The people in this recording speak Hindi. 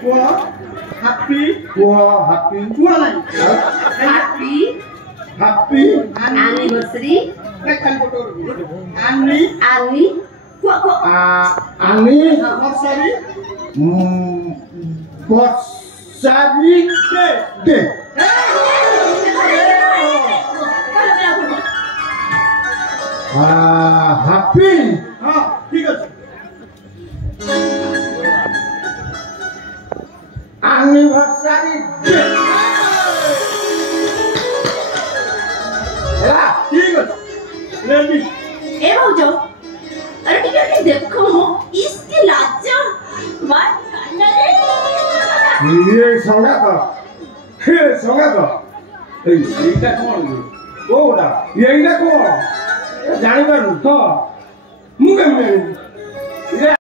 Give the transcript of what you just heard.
Poor, happy, happy, poor line. Happy happy, anniversary. Annie, Annie. Ani, Nursery, Bossari, Day. Happy, ঠিক আছে anniversary day. ঠিক আছে রেডি ए भाऊजो अरे ठीक है देखो इसकी लाजा मत करना रे ये संगात এইটা কোন কোডা এইটা কোন জানি পারু তো মুকে